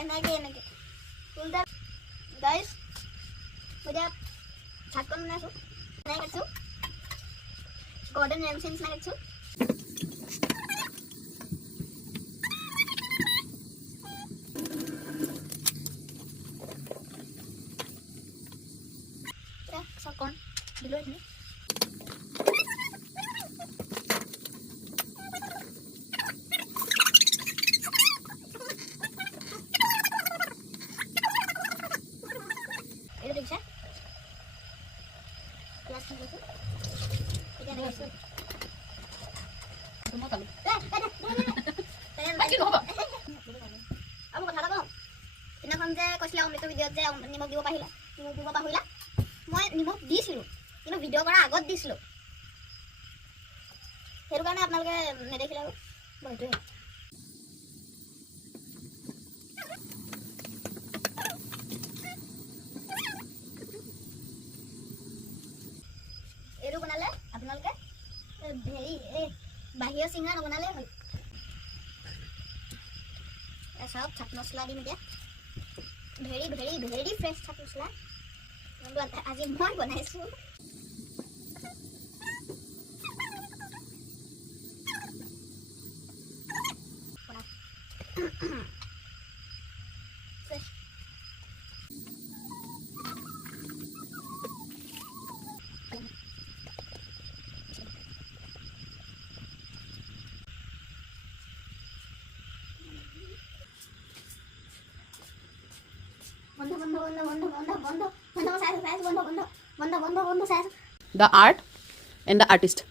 এনেকৈ উল্টা গাইজ মই এতিয়া ভাতকণ বনাইছোঁ এনেকৈ কাটিছোঁ গৰ্ডেন ৰেমচি নিচিনা কাটিছোঁ চব কণ দিলোঁ এইখিনি এইটো দেখিছা পিঁয়াজ খিনি লৈছোঁ এতিয়া এনেকৈ আছোঁ মই পালোঁ আৰু কথা এটা কওঁ সেইদিনাখন যে কৈছিলে অমৃত ভিডিঅ'ত যে নিমখ দিব পাহৰিলা মই নিমখ দিছিলোঁ কিন্তু ভিডিঅ' কৰাৰ আগত দিছিলোঁ সেইটো কাৰণে আপোনালোকে নেদেখিলে আৰু সেইটোৱে এইটো বনালে আপোনালোকে হেৰি এই বাহিৰৰ চিঙৰা নবনালেই হ'ল চাওক চাট মছলা দিম এতিয়া ভেৰি ভেৰি ভেৰি ফ্ৰেছ চাট মছলা আজি মই বনাইছোঁ The art and the artist.